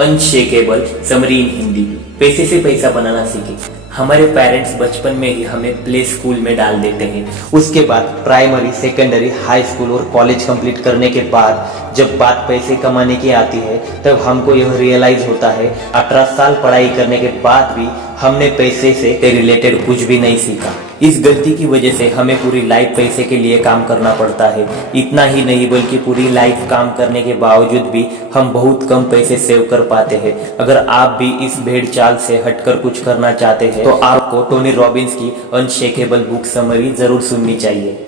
Unshakeable summary इन हिंदी। पैसे से पैसा बनाना सीखे। हमारे पेरेंट्स बचपन में ही हमें प्ले स्कूल में डाल देते हैं। उसके बाद प्राइमरी, सेकेंडरी, हाई स्कूल और कॉलेज कंप्लीट करने के बाद जब बात पैसे कमाने की आती है तब हमको यह रियलाइज होता है 18 साल पढ़ाई करने के बाद भी हमने पैसे से रिलेटेड कुछ भी नहीं सीखा। इस गलती की वजह से हमें पूरी लाइफ पैसे के लिए काम करना पड़ता है। इतना ही नहीं बल्कि पूरी लाइफ काम करने के बावजूद भी हम बहुत कम पैसे सेव कर पाते हैं। अगर आप भी इस भेड़ चाल से हटकर कुछ करना चाहते हैं तो आपको टोनी रॉबिन्स की अनशेकेबल बुक समरी जरूर सुननी चाहिए।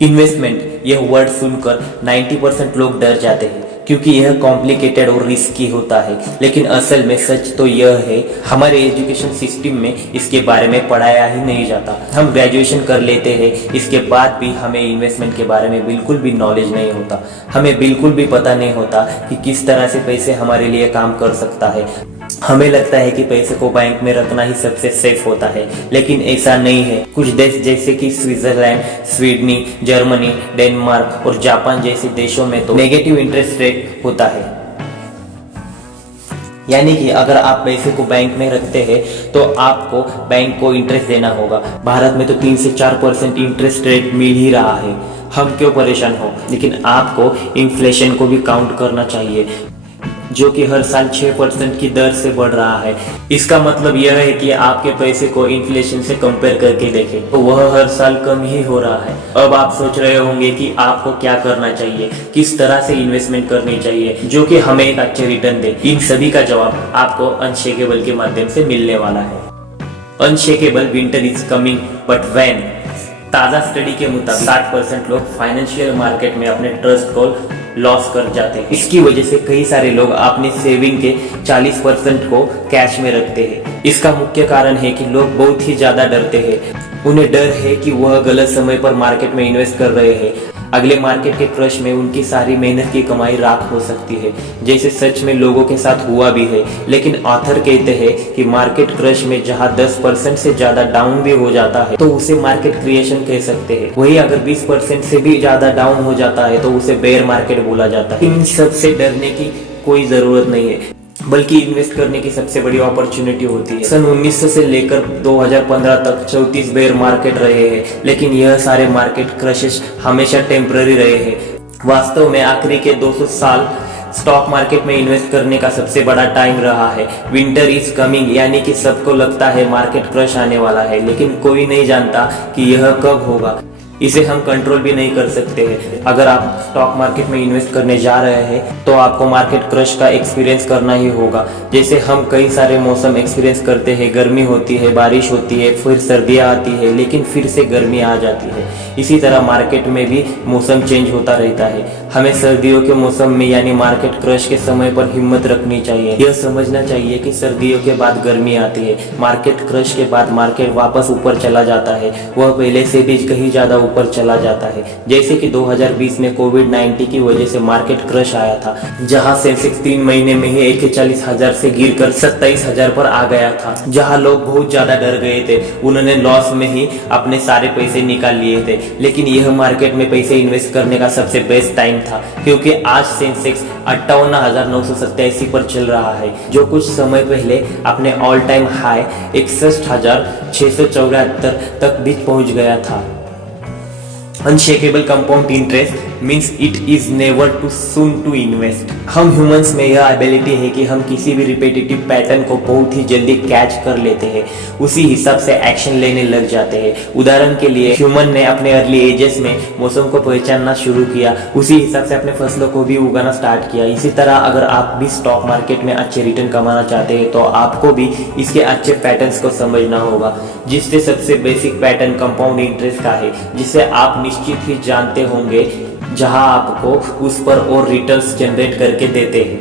इन्वेस्टमेंट यह वर्ड सुनकर 90% लोग डर जाते हैं क्योंकि यह कॉम्प्लिकेटेड और रिस्की होता है, लेकिन असल में सच तो यह है हमारे एजुकेशन सिस्टम में इसके बारे में पढ़ाया ही नहीं जाता। हम ग्रेजुएशन कर लेते हैं, इसके बाद भी हमें इन्वेस्टमेंट के बारे में बिल्कुल भी नॉलेज नहीं होता। हमें बिल्कुल भी पता नहीं होता कि किस तरह से पैसे हमारे लिए काम कर सकता है। हमें लगता है कि पैसे को बैंक में रखना ही सबसे सेफ होता है, लेकिन ऐसा नहीं है। कुछ देश जैसे कि स्विट्जरलैंड, स्वीडनी, जर्मनी, डेनमार्क और जापान जैसे देशों में तो नेगेटिव इंटरेस्ट रेट होता है। यानी कि अगर आप पैसे को बैंक में रखते हैं तो आपको बैंक को इंटरेस्ट देना होगा। भारत में तो 3 से 4% इंटरेस्ट रेट मिल ही रहा है। हम क्यों परेशान हो, लेकिन आपको इन्फ्लेशन को भी काउंट करना चाहिए जो कि हर साल 6% की दर से बढ़ रहा है। इसका मतलब यह है कि आपके पैसे को इन्फ्लेशन से कंपेयर करके देखें तो वह हर साल कम ही हो रहा है। अब आप सोच रहे होंगे कि आपको क्या करना चाहिए, किस तरह से इन्वेस्टमेंट करनी चाहिए जो कि हमें एक अच्छे रिटर्न दे। इन सभी का जवाब आपको अनशेकेबल के माध्यम से मिलने वाला है। Unshakeable winter is coming but when. ताजा स्टडी के मुताबिक 60% लोग फाइनेंशियल मार्केट में अपने ट्रस्ट को लॉस कर जाते हैं। इसकी वजह से कई सारे लोग अपनी सेविंग के 40% को कैश में रखते हैं। इसका मुख्य कारण है कि लोग बहुत ही ज्यादा डरते हैं। उन्हें डर है कि वह गलत समय पर मार्केट में इन्वेस्ट कर रहे हैं। अगले मार्केट के क्रश में उनकी सारी मेहनत की कमाई राख हो सकती है, जैसे सच में लोगों के साथ हुआ भी है। लेकिन ऑथर कहते हैं कि मार्केट क्रश में जहां 10% से ज्यादा डाउन भी हो जाता है तो उसे मार्केट क्रिएशन कह सकते हैं। वही अगर 20% से भी ज्यादा डाउन हो जाता है तो उसे बेयर मार्केट बोला जाता है। इन सबसे डरने की कोई जरूरत नहीं है, बल्कि इन्वेस्ट करने की सबसे बड़ी अपॉर्चुनिटी होती है। सन 1900 से लेकर 2015 तक 34 बेयर मार्केट रहे हैं, लेकिन यह सारे मार्केट क्रशेस हमेशा टेम्पररी रहे हैं। वास्तव में आखिरी के 200 साल स्टॉक मार्केट में इन्वेस्ट करने का सबसे बड़ा टाइम रहा है। विंटर इज कमिंग यानी कि सबको लगता है मार्केट क्रश आने वाला है, लेकिन कोई नहीं जानता कि यह कब होगा। इसे हम कंट्रोल भी नहीं कर सकते हैं। अगर आप स्टॉक मार्केट में इन्वेस्ट करने जा रहे हैं तो आपको मार्केट क्रश का एक्सपीरियंस करना ही होगा। जैसे हम कई सारे मौसम एक्सपीरियंस करते हैं, गर्मी होती है, बारिश होती है, फिर सर्दियाँ आती है, लेकिन फिर से गर्मी आ जाती है। इसी तरह मार्केट में भी मौसम चेंज होता रहता है। हमें सर्दियों के मौसम में यानी मार्केट क्रश के समय पर हिम्मत रखनी चाहिए। यह समझना चाहिए कि सर्दियों के बाद गर्मी आती है, मार्केट क्रश के बाद मार्केट वापस ऊपर चला जाता है। वह पहले से भी कहीं ज्यादा ऊपर चला जाता है। जैसे कि 2020 में कोविड-19 की वजह से मार्केट क्रश आया था, जहां सेंसेक्स 3 महीने में ही 41,000 से गिरकर 27,000 पर आ गया था। जहां लोग बहुत ज्यादा डर गए थे, उन्होंने लॉस में ही अपने सारे पैसे निकाल लिए थे। लेकिन यह मार्केट में पैसे इन्वेस्ट करने का सबसे बेस्ट टाइम था, क्योंकि आज सेंसेक्स 58,987 पर चल रहा है, जो कुछ समय पहले अपने ऑल टाइम हाई 61,674 तक भी पहुंच गया था। Unshakeable compound interest means it is never too soon to invest. हम ह्यूमंस में यह एबिलिटी है कि हम किसी भी रिपीटेटिव पैटर्न को बहुत ही जल्दी कैच कर लेते हैं, उसी हिसाब से एक्शन लेने लग जाते हैं। उदाहरण के लिए ह्यूमन ने अपने अर्ली एजेस में मौसम को पहचानना शुरू किया, उसी हिसाब से अपने फसलों को भी उगाना स्टार्ट किया। इसी तरह अगर आप भी स्टॉक मार्केट में अच्छे रिटर्न कमाना चाहते हैं तो आपको भी इसके अच्छे पैटर्न्स को समझना होगा, जिससे सबसे बेसिक पैटर्न कंपाउंड इंटरेस्ट का है, जिसे आप निश्चित ही जानते होंगे, जहां आपको उस पर और रिटर्न्स जनरेट करके देते हैं।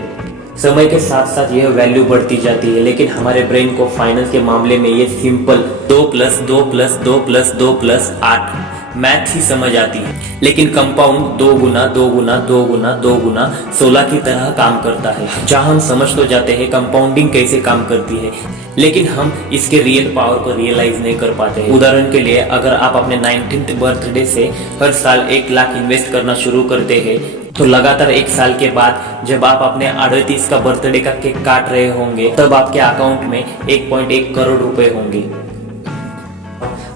समय के साथ साथ यह वैल्यू बढ़ती जाती है, लेकिन हमारे ब्रेन को फाइनेंस के मामले में यह सिंपल 2 + 2 + 2 + 2 + 8 मैथ ही समझ आती है। लेकिन कंपाउंड 2 गुना 2 गुना 2 गुना 2 गुना 16 की तरह काम करता है, जहां हम समझ तो जाते हैं कंपाउंडिंग कैसे काम करती है, लेकिन हम इसके रियल पावर को रियलाइज नहीं कर पाते हैं। उदाहरण के लिए अगर आप अपने 19th बर्थडे से हर साल 1 लाख इन्वेस्ट करना शुरू करते हैं तो लगातार 1 साल के बाद जब आप अपने 38 का बर्थडे का केक काट रहे होंगे तब आपके अकाउंट में 1.1 करोड़ रुपए होंगे।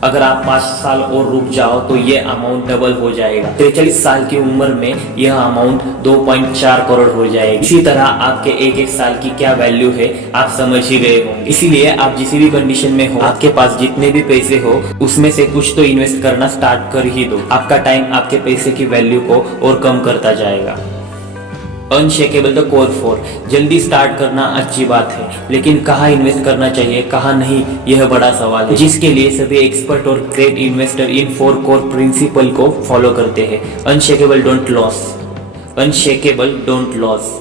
अगर आप 5 साल और रुक जाओ तो ये अमाउंट डबल हो जाएगा। 43 साल की उम्र में यह अमाउंट 2.4 करोड़ हो जाएगी। इसी तरह आपके एक एक साल की क्या वैल्यू है आप समझ ही गए होंगे। इसीलिए आप जिस भी कंडीशन में हो, आपके पास जितने भी पैसे हो उसमें से कुछ तो इन्वेस्ट करना स्टार्ट कर ही दो। आपका टाइम आपके पैसे की वैल्यू को और कम करता जाएगा। अनशेकेबल द कोर 4 जल्दी स्टार्ट करना अच्छी बात है, लेकिन कहाँ इन्वेस्ट करना चाहिए कहाँ नहीं, यह बड़ा सवाल है, जिसके लिए सभी एक्सपर्ट और great investor in 4 core principle को फॉलो करते हैं। Unshakeable don't loss, unshakeable don't loss.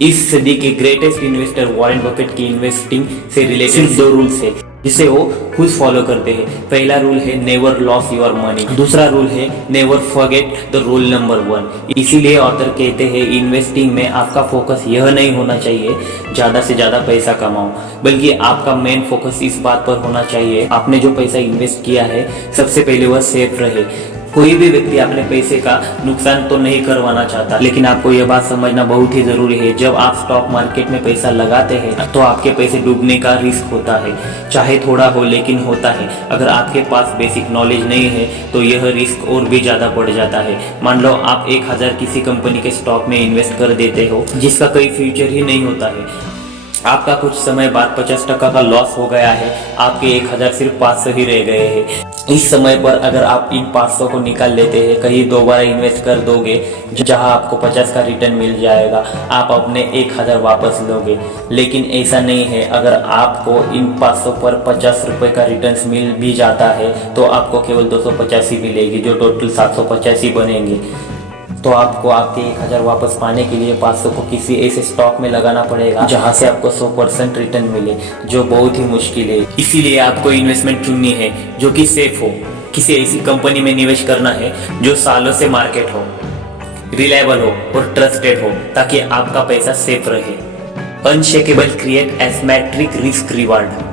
इस सदी के ग्रेटेस्ट इन्वेस्टर वॉरेन बफेट की इन्वेस्टिंग से रिलेटेड 2 रूल्स है जिसे वो खुद फॉलो करते हैं। पहला रूल है नेवर लॉस योर मनी, दूसरा रूल है never forget the rule number 1। इसीलिए ऑथर कहते हैं इन्वेस्टिंग में आपका फोकस यह नहीं होना चाहिए ज्यादा से ज्यादा पैसा कमाओ, बल्कि आपका मेन फोकस इस बात पर होना चाहिए आपने जो पैसा इन्वेस्ट किया है सबसे पहले वह सेफ रहे। कोई भी व्यक्ति अपने पैसे का नुकसान तो नहीं करवाना चाहता, लेकिन आपको यह बात समझना बहुत ही जरूरी है जब आप स्टॉक मार्केट में पैसा लगाते हैं तो आपके पैसे डूबने का रिस्क होता है, चाहे थोड़ा हो लेकिन होता है। अगर आपके पास बेसिक नॉलेज नहीं है तो यह रिस्क और भी ज्यादा बढ़ जाता है। मान लो आप 1000 किसी कंपनी के स्टॉक में इन्वेस्ट कर देते हो जिसका कोई फ्यूचर ही नहीं होता है, आपका कुछ समय बाद 50% का लॉस हो गया है, आपके 1000 सिर्फ 500 ही रह गए हैं। इस समय पर अगर आप इन 500 को निकाल लेते हैं, कहीं दोबारा इन्वेस्ट कर दोगे जहां आपको 50 का रिटर्न मिल जाएगा, आप अपने 1000 वापस लोगे। लेकिन ऐसा नहीं है, अगर आपको इन 500 पर 50 रुपए का रिटर्न मिल भी जाता है तो आपको केवल 285 मिलेगी, जो टोटल 785 बनेंगे। तो आपको आपके 1000 वापस पाने के लिए 500 को किसी ऐसे स्टॉक में लगाना पड़ेगा जहां से आपको 100% रिटर्न मिले, जो बहुत ही मुश्किल है। इसीलिए आपको इन्वेस्टमेंट चुननी है जो कि सेफ हो। किसी ऐसी कंपनी में निवेश करना है जो सालों से मार्केट हो, रिलायबल हो और ट्रस्टेड हो, ताकि आपका पैसा सेफ रहे। Unshakeable create asymmetric risk reward.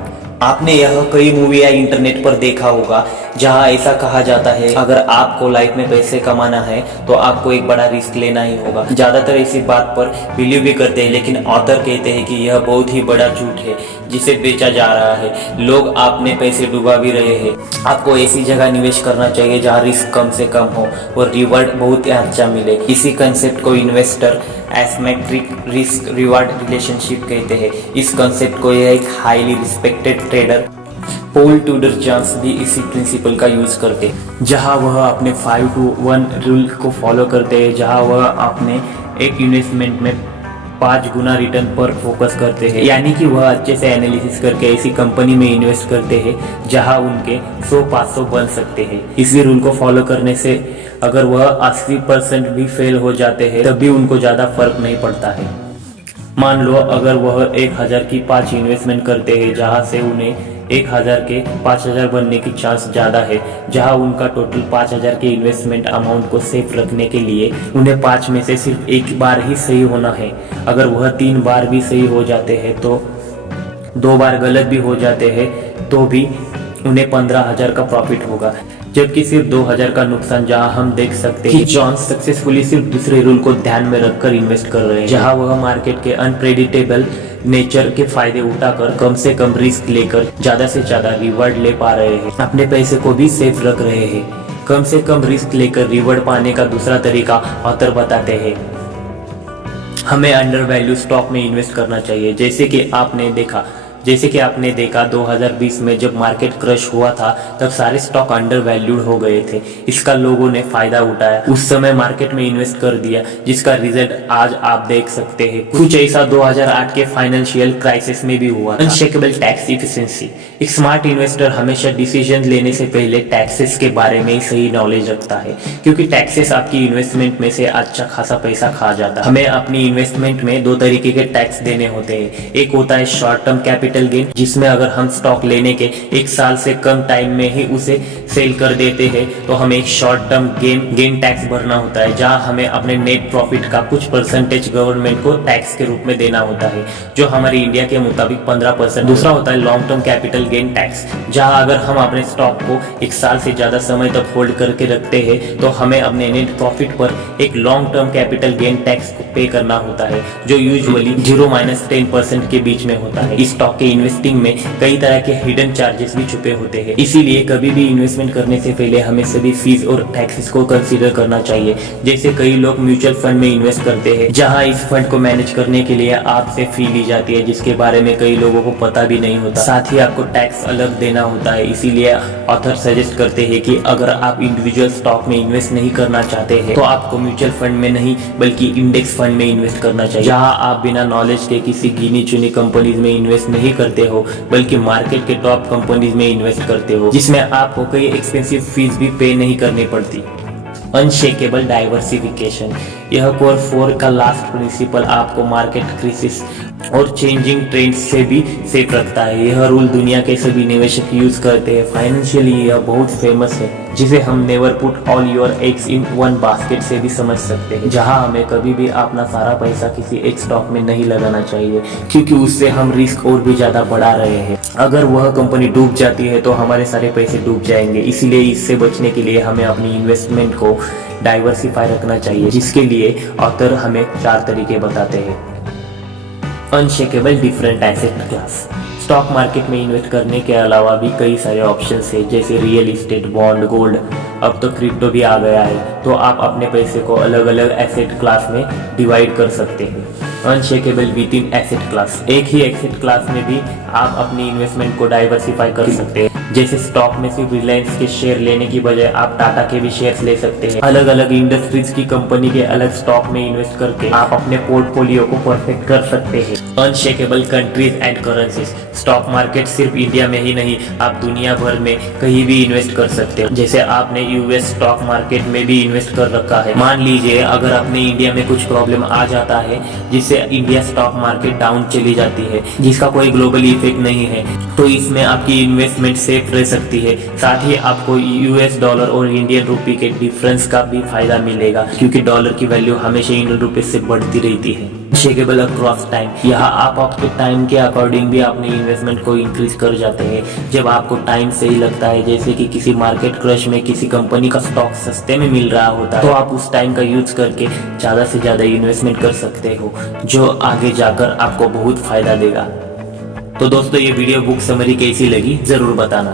आपने यह कई मूवी या इंटरनेट पर देखा होगा जहां ऐसा कहा जाता है अगर आपको लाइफ में पैसे कमाना है तो आपको एक बड़ा रिस्क लेना ही होगा। ज्यादातर इसी बात पर बिलीव भी करते हैं, लेकिन ऑथर कहते हैं कि यह बहुत ही बड़ा झूठ है जिसे बेचा जा रहा है। लोग अपने पैसे डुबा भी रहे हैं। आपको ऐसी जगह निवेश करना चाहिए जहाँ रिस्क कम से कम हो और रिवॉर्ड बहुत ही अच्छा मिले। इसी कंसेप्ट को investor asymmetric risk reward relationship कहते हैं। इस कंसेप्ट को यह एक highly respected trader Paul Tudor Jones भी इसी प्रिंसिपल का यूज करते हैं, जहां वह अपने 5 to 1 रूल को फॉलो करते हैं, जहां वह अपने एक इन्वेस्टमेंट में 5 गुना रिटर्न पर फोकस करते हैं। यानी कि वह अच्छे से एनालिसिस करके ऐसी कंपनी में इन्वेस्ट करते हैं जहां उनके 100-500 बन सकते हैं। इसी रूल को फॉलो करने से अगर वह 80% भी फेल हो जाते हैं तब भी उनको ज्यादा फर्क नहीं पड़ता है। मान लो अगर वह 1000 की 5 इन्वेस्टमेंट करते हैं जहां से उन्हें 1000 के 5000 बनने की चांस ज़्यादा है, जहां उनका टोटल 5000 के इन्वेस्टमेंट अमाउंट को सेफ रखने के लिए उन्हें 5 में से सिर्फ एक बार ही सही होना है। अगर वह 3 बार भी सही हो जाते हैं तो 2 बार गलत भी हो जाते हैं तो भी उन्हें 15000 का प्रॉफिट होगा, जबकि सिर्फ 2000 का नुकसान। जहां हम देख सकते हैं कि जॉन सक्सेसफुली सिर्फ दूसरे रूल को ध्यान में रखकर इन्वेस्ट कर रहे हैं, जहां वह मार्केट के अनप्रेडिक्टेबल नेचर के फायदे उठाकर कम से कम रिस्क लेकर ज्यादा से ज्यादा रिवॉर्ड ले पा रहे हैं। अपने पैसे को भी सेफ रख रहे हैं। कम से कम रिस्क लेकर रिवॉर्ड पाने का दूसरा तरीका ऑथर बताते हैं। हमें अंडर वैल्यू स्टॉक में इन्वेस्ट करना चाहिए। जैसे कि आपने देखा 2020 में जब मार्केट क्रश हुआ था तब सारे स्टॉक अंडर वैल्यूड हो गए थे। इसका लोगों ने फायदा उठाया, उस समय मार्केट में इन्वेस्ट कर दिया, जिसका रिजल्ट आज आप देख सकते हैं। कुछ ऐसा 2008 के फाइनेंशियल क्राइसिस में भी हुआ। Unshakeable tax efficiency. एक स्मार्ट इन्वेस्टर हमेशा डिसीजन लेने से पहले टैक्सेस के बारे में ही सही नॉलेज रखता है, क्योंकि टैक्सेस आपकी इन्वेस्टमेंट में से अच्छा खासा पैसा खा जाता है। हमें अपनी इन्वेस्टमेंट में 2 तरीके के टैक्स देने होते हैं। एक होता है short term capital capital gain, जिसमें अगर हम स्टॉक लेने के 1 साल से कम टाइम में ही उसे सेल कर देते हैं तो हमें एक शॉर्ट टर्म गेन टैक्स भरना होता है, जहां हमें अपने नेट प्रॉफिट का कुछ परसेंटेज गवर्नमेंट को टैक्स के रूप में देना होता है, जो हमारी इंडिया के मुताबिक 15%। दूसरा होता है long term capital gain tax, जहां अगर हम अपने स्टॉक को 1 साल से ज्यादा समय तक होल्ड करके रखते हैं तो हमें अपने नेट प्रॉफिट पर एक long term capital gain tax को पे करना होता है, जो यूजुअली 0-10% के बीच में होता है। इस स्टॉक के इन्वेस्टिंग में कई तरह के हिडन चार्जेस भी छुपे होते हैं, इसीलिए कभी भी इन्वेस्टमेंट करने से पहले हमें सभी फीस और टैक्सेस को कंसीडर करना चाहिए। जैसे कई लोग म्यूचुअल फंड में इन्वेस्ट करते हैं, जहां इस फंड को मैनेज करने के लिए आपसे फी ली जाती है, जिसके बारे में कई लोगों को पता भी नहीं होता। साथ ही आपको टैक्स अलग देना होता है, इसीलिए ऑथर सजेस्ट करते हैं कि अगर आप इंडिविजुअल स्टॉक में इन्वेस्ट नहीं करना चाहते हैं तो आपको म्यूचुअल फंड में नहीं बल्कि इंडेक्स फंड में इन्वेस्ट करना चाहिए, जहां आप बिना नॉलेज के किसी गिनी चुनी कंपनीज में इन्वेस्ट नहीं करते हो बल्कि मार्केट के टॉप कंपनीज में इन्वेस्ट करते हो, जिसमें आपको कोई एक्सपेंसिव फीस भी पे नहीं करनी पड़ती। अनशेकेबल डाइवर्सिफिकेशन, यह कोर 4 का लास्ट प्रिंसिपल आपको मार्केट क्राइसिस और चेंजिंग ट्रेंड्स से भी सेफ रखता है। यह रूल दुनिया के सभी निवेशक यूज करते हैं। फाइनेंशियली यह बहुत फेमस है, जिसे हम never put all your eggs in one basket से भी समझ सकते हैं, जहां हमें कभी भी अपना सारा पैसा किसी एक स्टॉक में नहीं लगाना चाहिए, क्योंकि उससे हम रिस्क और भी ज्यादा बढ़ा रहे हैं। अगर वह कंपनी डूब जाती है तो हमारे सारे पैसे डूब जाएंगे, इसलिए इससे बचने के लिए हमें अपनी इन्वेस्टमेंट को डाइवर्सिफाई रखना चाहिए, जिसके लिए ऑथर हमें 4 तरीके बताते हैं। Unshakeable different asset class, stock market में इन्वेस्ट करने के अलावा भी कई सारे ऑप्शंस हैं, जैसे रियल एस्टेट, बॉन्ड, गोल्ड, अब तो क्रिप्टो भी आ गया है। तो आप अपने पैसे को अलग अलग एसेट क्लास में डिवाइड कर सकते हैं। Unshakeable with in asset class, एक ही एसेट क्लास में भी आप अपनी इन्वेस्टमेंट को डाइवर्सिफाई कर सकते हैं। जैसे स्टॉक में सिर्फ रिलायंस के शेयर लेने की बजाय आप टाटा के भी शेयर्स ले सकते हैं। अलग अलग इंडस्ट्रीज की कंपनी के अलग स्टॉक में इन्वेस्ट करके आप अपने पोर्टफोलियो को परफेक्ट कर सकते हैं। Unshakeable countries and currencies, stock market सिर्फ इंडिया में ही नहीं, आप दुनिया भर में कहीं भी इन्वेस्ट कर सकते हो। जैसे आपने यूएस स्टॉक मार्केट में भी इन्वेस्ट कर रखा है। मान लीजिए अगर अपने इंडिया में कुछ प्रॉब्लम आ जाता है, जिससे इंडिया स्टॉक मार्केट डाउन चली जाती है, जिसका कोई ग्लोबल इफेक्ट नहीं है, तो इसमें आपकी इन्वेस्टमेंट सेफ रह सकती है। साथ ही आपको यूएस डॉलर और इंडियन रुपी के डिफरेंस का भी फायदा मिलेगा, क्योंकि डॉलर की वैल्यू हमेशा इंडियन रुपए से बढ़ती रहती है। अनशेकेबल अक्रॉस टाइम, यहाँ आप आपके टाइम के अकॉर्डिंग भी अपनी इन्वेस्टमेंट को इंक्रीज कर जाते हैं। जब आपको टाइम सही लगता है, जैसे कि किसी मार्केट क्रश में किसी कंपनी का स्टॉक सस्ते में मिल रहा होता है, तो आप उस टाइम का यूज करके ज्यादा से ज्यादा इन्वेस्टमेंट कर सकते हो, जो आगे जाकर आपको बहुत फायदा देगा। तो दोस्तों, ये वीडियो बुक समरी कैसी लगी जरूर बताना।